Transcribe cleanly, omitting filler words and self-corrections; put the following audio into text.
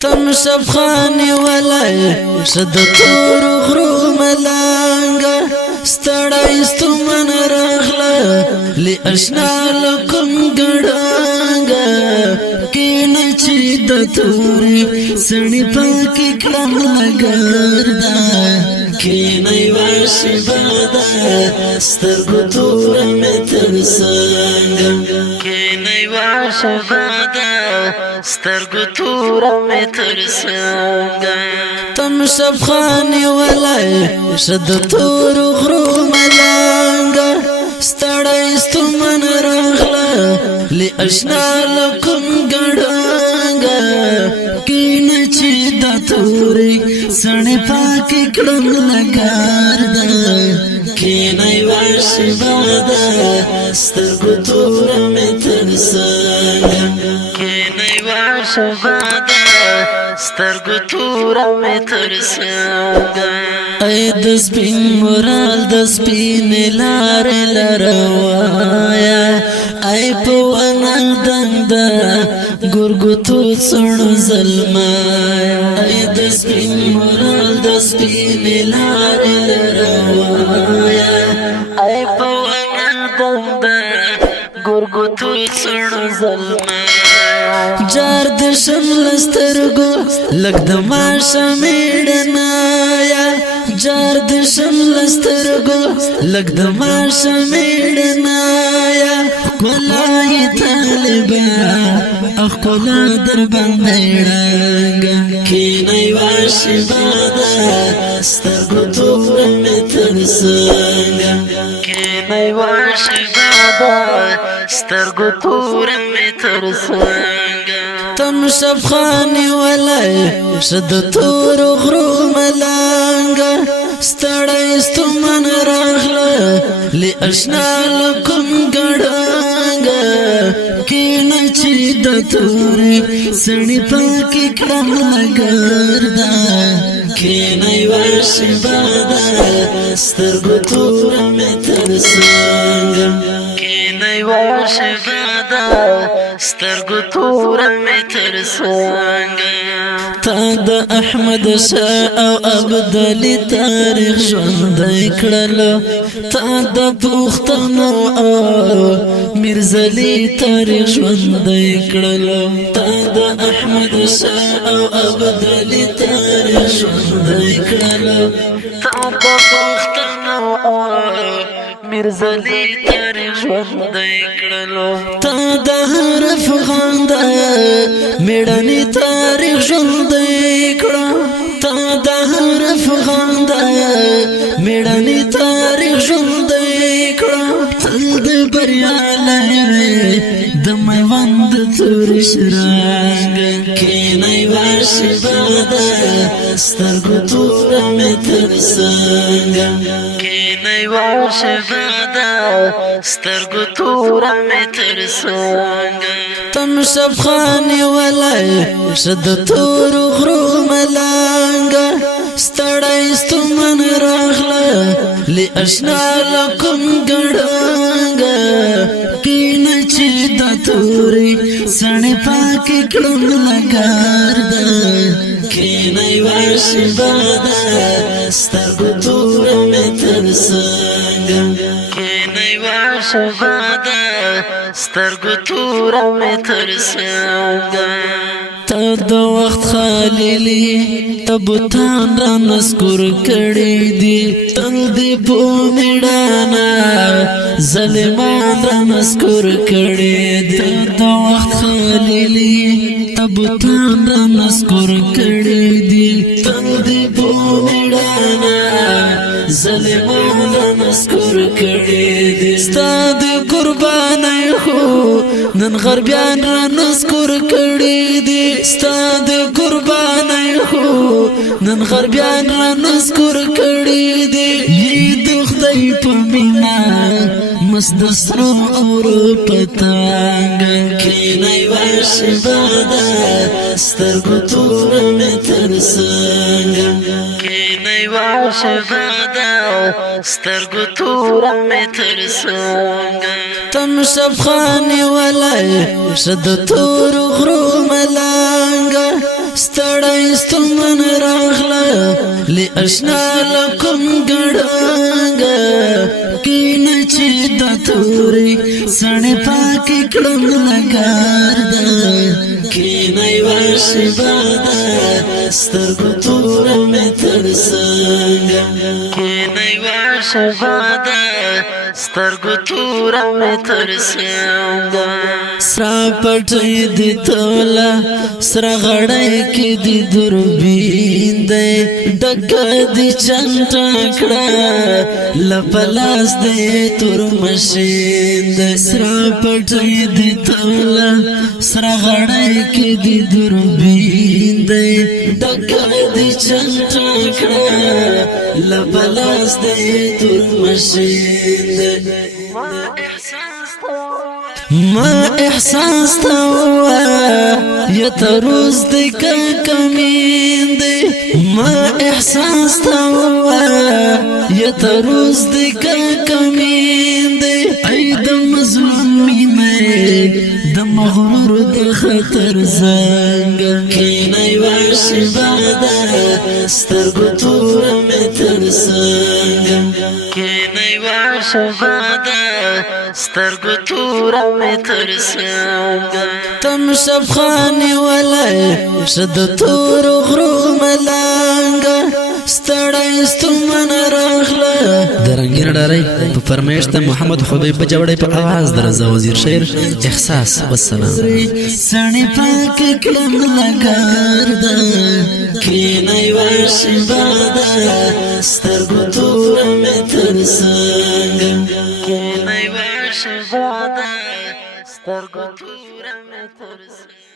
تم شفخانی ولای شد تور غرو ملانگا ستړایستو من راغلا لی اشنا لکم ګړانگا کینه چې د تورې سړی پاکي کړم لګردا کینه واشي بادا سترګو تور مې تر څنګه کینه واشي بادا سترګو تور مې تر څنګه تم شفخانی ولای شد تور غرو ملانگا ستړایستو من راغلا لی اشنا لکم ګړانگا کینه چې د تورې سړی پاکي کړم لګردا کینه واشي بادا سترګو تور مې تر څنګه کینه واشي بادا سترګو تور مې تر څنګه ای د سپین مرال د سپین لار لروایا ای په ونه دند ګورګوتو څڼو زلمایا ای د سپین مرال د سپین لار لروایا ای په ونه دند ګورګوتو څڼو زلمایا جار د شمل سترګو لګ د ماشه میړنایا جار د شمل سترګو لګ د ماشه میړنایا کولای طالبا اخلا در باندې رنګ کینه واشي بادا سترګو تور مې تر څنګه کینه واشي بادا سترګو تور مې تر څنګه تم شفخانی ولای شد تور غرو ملانگا ستړایستو من راغلا لی اشنا لکم ګړانگا کینه چې د تورې سړی پاکي کړم لګردا کینه واشي بادا سترګو تور مې تر څنګه کینه واشي بادا سترګو تور مې تر څنګه تا د احمد شاه او ابدالي تاریخ ژوندی کړلو تا د پښتنو او میرزلي تاریخ ژوندی کړلو تا د احمد شاه او ابدالي تاریخ ژوندی کړلو تا د پښتنو او میرزلي تاریخ ژوندی کړلو تا د هر افغان د میړني تاریخ ژوندی کړو تا د هر افغان د میړني تاریخ ژوندی کړو تل د بریالی د میوند تور شرنګ کینه واشي بادا سترګو تور مې تر څنګه کینه واشي بادا سترګو تور مې تر څنګه تم شفخانی ولای شد تور غرو ملانگا ستړایستو من راغلا لی اشنا لکم ګړانگا کینه چې د تورې سړی پاکي کړم لګردا کینه واشي بادا سترګو تور مې تر څنګه کینه واشي بادا سترګو تور مې تر څنګه تا د وخت خالیلی تبوتان را نسکور کړي دي تل دې په میړانا ظالمان را نسکور کړي دي د وخت خالیلی تبوتان را نسکور کړي دي تل دې په میړانا ظالمان را نسکور کړي دي ستاد قربانای خو نن غربیان را نسکور کړي دي ستاد قربانای خو نن غربیان را نسکور کړي دي د خدای په مینا مست سرو اور پتنګ کینه واشي بادا سترګو تور مې تر څنګه کینه کینای واشه بادا سترگو تورا می ترسانگا تم شبخانی ولای شد تور غرو ملانگا ستړایستو من راغلا لی اشنا لکم ګړانګا کینه چې د توري سړې پاکې کړم لګار ده کینه واشه بادا سترګو تور مې ترسانګا کینه واشه بادا سترګو تور مې ترسانګا سرا پټې دي تولا سرا غړې کې دي دوربین دی ډکه دي چنټه کړه لپلاس دی تور مشین دی سرا پټې دي تولا سرا غړې کې دي دوربین دی ډکه دي چنټه کړه لپلاس دی تور مشین دی ما احساس توا یا تروز دی که کمین دی ما احساس توا یا تروز دی که کمین دی ای د مظلومی میں د مغرور د خطر زنگ کینای واشه بادا سترگو تورا میں ترسنگ کینای واشه بادا سترگو تورا میں ترسنگ تم شبخانی ولای شد تور غرو ملانگا ستړایستو من راغلا درنګین ډارای په فرمایش ته محمد حبیب جوړې په आवाज درځه وزیر شعر احساس والسلام سړی پاک کلم لګار ده کینای واشه بادا سترګو تور مې ترسنګ کینای واشه بادا سترګو تور مې ترسنګ